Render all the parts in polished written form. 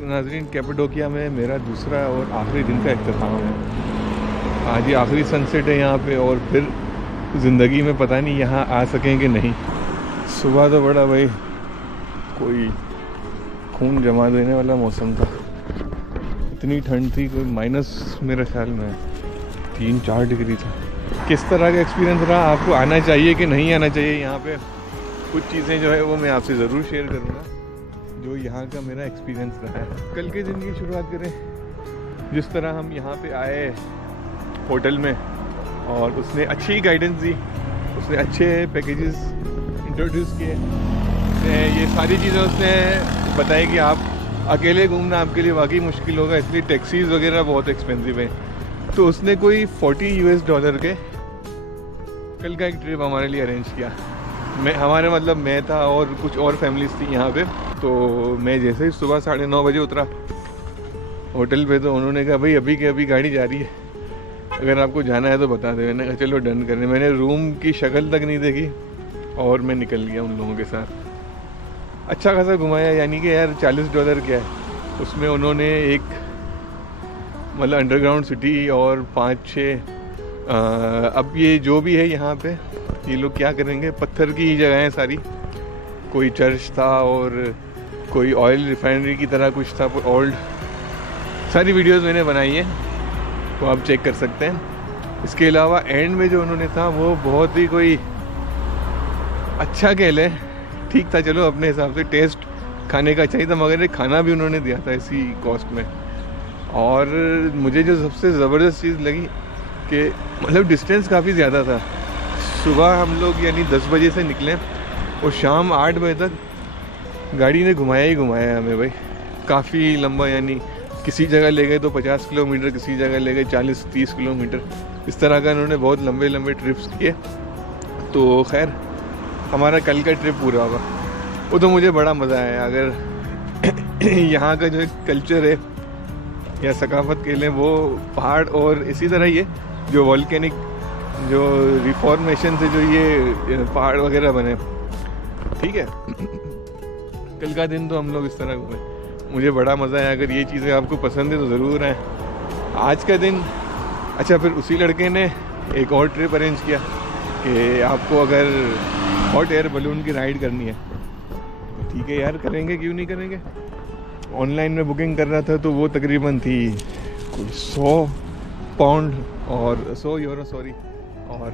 नाज़रीन, कैपाडोकिया में मेरा दूसरा और आखिरी दिन का इख्तिताम है। आज ही आखिरी सनसेट है यहाँ पे, और फिर ज़िंदगी में पता नहीं यहाँ आ सकें कि नहीं। सुबह तो बड़ा भाई कोई खून जमा देने वाला मौसम था, इतनी ठंड थी, कोई माइनस मेरे ख्याल में 3-4 डिग्री था। किस तरह का एक्सपीरियंस रहा, आपको आना चाहिए कि नहीं आना चाहिए यहाँ पे, कुछ चीज़ें जो है वो मैं आपसे ज़रूर शेयर करूँगा जो यहाँ का मेरा एक्सपीरियंस रहा है। कल के दिन की शुरुआत करें, जिस तरह हम यहाँ पे आए होटल में और उसने अच्छी गाइडेंस दी, उसने अच्छे पैकेजेस इंट्रोड्यूस किए, ये सारी चीज़ें उसने बताई कि आप अकेले घूमना आपके लिए वाकई मुश्किल होगा, इसलिए टैक्सीज़ वगैरह बहुत एक्सपेंसिव हैं। तो उसने कोई $40 के कल का एक ट्रिप हमारे लिए अरेंज किया। मैं था और कुछ और फैमिलीज थी यहाँ पे। तो मैं जैसे ही सुबह 9:30 बजे उतरा होटल पे, तो उन्होंने कहा भाई अभी के अभी गाड़ी जा रही है, अगर आपको जाना है तो बता दे। मैंने कहा चलो डन करने। मैंने रूम की शक्ल तक नहीं देखी और मैं निकल गया उन लोगों के साथ। अच्छा खासा घुमाया, यानी कि यार $40 क्या है, उसमें उन्होंने एक मतलब अंडरग्राउंड सिटी और 5-6 अब ये जो भी है यहाँ पे, ये लोग क्या करेंगे, पत्थर की जगह है सारी, कोई चर्च था और कोई ऑयल रिफाइनरी की तरह कुछ था ओल्ड। सारी वीडियोस मैंने बनाई है, तो आप चेक कर सकते हैं। इसके अलावा एंड में जो उन्होंने था वो बहुत ही कोई अच्छा कह लें, ठीक था, चलो अपने हिसाब से टेस्ट खाने का चाहिए था, मगर एक खाना भी उन्होंने दिया था इसी कॉस्ट में। और मुझे जो सबसे ज़बरदस्त चीज़ लगी कि मतलब डिस्टेंस काफ़ी ज़्यादा था। सुबह हम लोग यानी 10 बजे से निकले और शाम 8 बजे तक गाड़ी ने घुमाया ही घुमाया हमें भाई, काफ़ी लंबा। यानी किसी जगह ले गए तो 50 किलोमीटर, किसी जगह ले गए 40-30 किलोमीटर, इस तरह का इन्होंने बहुत लंबे लंबे ट्रिप्स किए। तो खैर हमारा कल का ट्रिप पूरा होगा, वो तो मुझे बड़ा मज़ा आया। अगर यहाँ का जो कल्चर है या सकाफत के लिए, वो पहाड़ और इसी तरह ये जो वॉल्केनिक जो रिफॉर्मेशन से जो ये पहाड़ वगैरह बने, ठीक है। कल का दिन तो हम लोग इस तरह घूमे, मुझे बड़ा मज़ा आया। अगर ये चीज़ें आपको पसंद है तो ज़रूर आएँ। आज का दिन अच्छा, फिर उसी लड़के ने एक और ट्रिप अरेंज किया कि आपको अगर हॉट एयर बलून की राइड करनी है, ठीक है यार करेंगे, क्यों नहीं करेंगे। ऑनलाइन में बुकिंग कर रहा था तो वो तकरीबन थी कोई 100 पाउंड और 100 यूरो सॉरी, और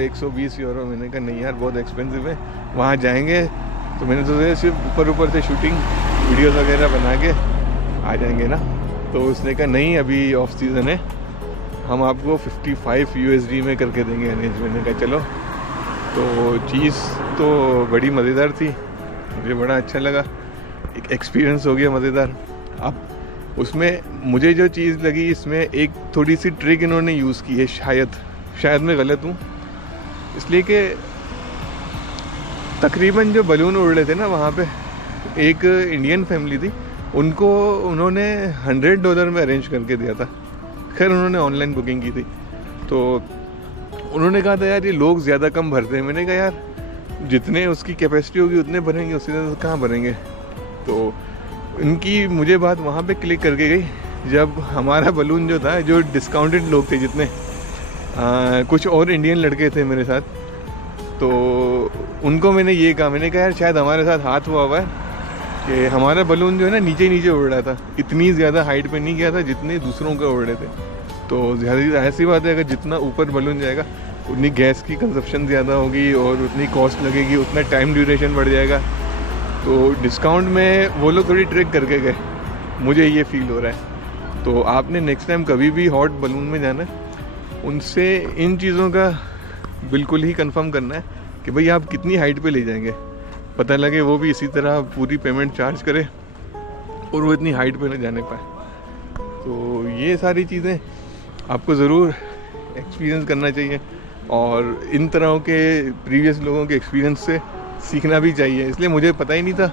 120 यूरो। मैंने कहा नहीं यार बहुत एक्सपेंसिव है, वहाँ जाएंगे तो मैंने सोचा सिर्फ ऊपर से शूटिंग वीडियोस वगैरह बना के आ जाएंगे ना। तो उसने कहा नहीं, अभी ऑफ सीज़न है, हम आपको 55 USD में करके देंगे अरेंज। मैंने कहा चलो। तो चीज़ तो बड़ी मज़ेदार थी, मुझे बड़ा अच्छा लगा, एक एक्सपीरियंस हो गया मज़ेदार। अब उसमें मुझे जो चीज़ लगी, इसमें एक थोड़ी सी ट्रिक इन्होंने यूज़ की है, शायद मैं गलत हूँ, इसलिए कि तकरीबन जो बलून उड़ रहे थे ना वहाँ पे, एक इंडियन फैमिली थी, उनको उन्होंने $100 में अरेंज करके दिया था। खैर उन्होंने ऑनलाइन बुकिंग की थी, तो उन्होंने कहा था यार ये लोग ज़्यादा कम भरते हैं। मैंने कहा यार जितने उसकी कैपेसिटी होगी उतने भरेंगे, उससे ज़्यादा कहाँ भरेंगे। तो इनकी मुझे बात वहाँ पे क्लिक करके गई, जब हमारा बलून जो था, जो डिस्काउंटेड लोग थे जितने, कुछ और इंडियन लड़के थे मेरे साथ, तो उनको मैंने ये कहा, मैंने कहा यार शायद हमारे साथ हाथ हुआ है कि हमारा बलून जो है ना नीचे उड़ रहा था, इतनी ज़्यादा हाइट पे नहीं गया था जितने दूसरों का उड़ रहे थे। तो ज़्यादा ऐसी बात है, अगर जितना ऊपर बलून जाएगा उतनी गैस की कंजप्शन ज़्यादा होगी और उतनी कॉस्ट लगेगी, उतना टाइम ड्यूरेशन बढ़ जाएगा। तो डिस्काउंट में वो लोग थोड़ी ट्रिक करके गए, मुझे ये फील हो रहा है। तो आपने नेक्स्ट टाइम कभी भी हॉट बलून में जाना है, उनसे इन चीज़ों का बिल्कुल ही कंफर्म करना है कि भाई आप कितनी हाइट पे ले जाएंगे, पता लगे वो भी इसी तरह पूरी पेमेंट चार्ज करे और वो इतनी हाइट पे न जाने पाए। तो ये सारी चीज़ें आपको ज़रूर एक्सपीरियंस करना चाहिए, और इन तरह के प्रीवियस लोगों के एक्सपीरियंस से सीखना भी चाहिए। इसलिए मुझे पता ही नहीं था,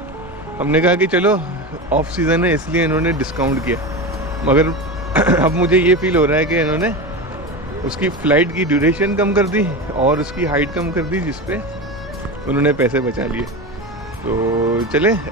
हमने कहा कि चलो ऑफ सीज़न है इसलिए इन्होंने डिस्काउंट किया, मगर अब मुझे ये फील हो रहा है कि इन्होंने उसकी फ़्लाइट की ड्यूरेशन कम कर दी और उसकी हाइट कम कर दी, जिस पे उन्होंने पैसे बचा लिए। तो चले,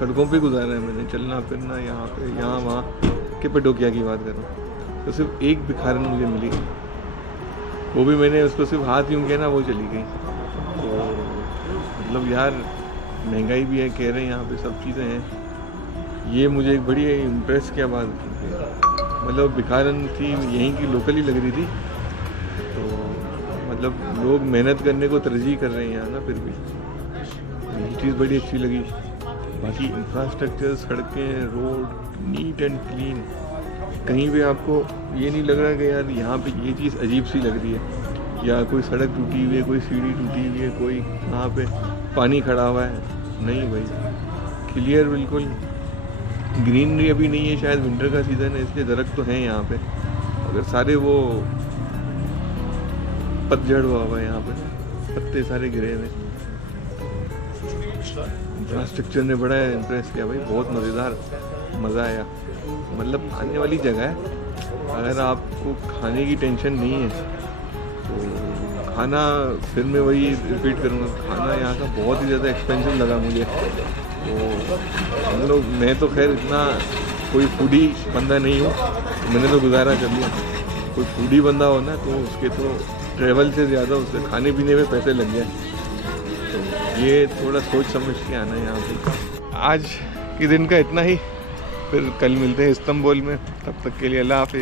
सड़कों पे गुजारा है मैंने, चलना फिरना यहाँ पे यहाँ वहाँ। कैपेडोकिया की बात करूँ तो सिर्फ एक भिखारन मुझे मिली, वो भी मैंने उसको सिर्फ हाथ यूँ किया ना, वो चली गई। तो मतलब यार महंगाई भी है, कह रहे हैं यहाँ पे सब चीज़ें हैं। ये मुझे एक बड़ी इम्प्रेस किया बात, मतलब भिखारन थी, यहीं की लोकल ही लग रही थी। तो मतलब लोग मेहनत करने को तरजीह कर रहे हैं यहाँ ना, फिर भी ये चीज़ बड़ी अच्छी लगी। बाकी इंफ्रास्ट्रक्चर, सड़कें, रोड नीट एंड क्लीन, कहीं भी आपको ये नहीं लग रहा कि यार यहाँ पे ये चीज़ अजीब सी लग रही है, या कोई सड़क टूटी हुई है, कोई सीढ़ी टूटी हुई है, कोई यहाँ पे पानी खड़ा हुआ है, नहीं भाई, क्लियर बिल्कुल। ग्रीनरी अभी नहीं है, शायद विंटर का सीज़न है इसलिए दरख्त तो हैं यहाँ पे, अगर सारे वो पतझड़ हुआ है यहाँ पे, पत्ते सारे गिरे हुए। इंफ्रास्ट्रक्चर ने बड़ा इम्प्रेस किया भाई, बहुत मज़ेदार, मज़ा आया। मतलब खाने वाली जगह है, अगर आपको खाने की टेंशन नहीं है तो खाना, फिर मैं वही रिपीट करूँगा, खाना यहाँ का बहुत ही ज़्यादा एक्सपेंसिव लगा मुझे। तो हम लोग, मैं तो खैर इतना कोई फूडी बंदा नहीं हूँ, तो मैंने तो गुजारा कर लिया। कोई फूडी बंदा हो ना तो उसके तो ट्रैवल से ज़्यादा उसके खाने पीने में पैसे लग जाए। तो ये थोड़ा सोच समझ के आना है यहाँ पे। आज के दिन का इतना ही, फिर कल मिलते हैं इस्तांबुल में, तब तक के लिए अल्लाह हाफिज़।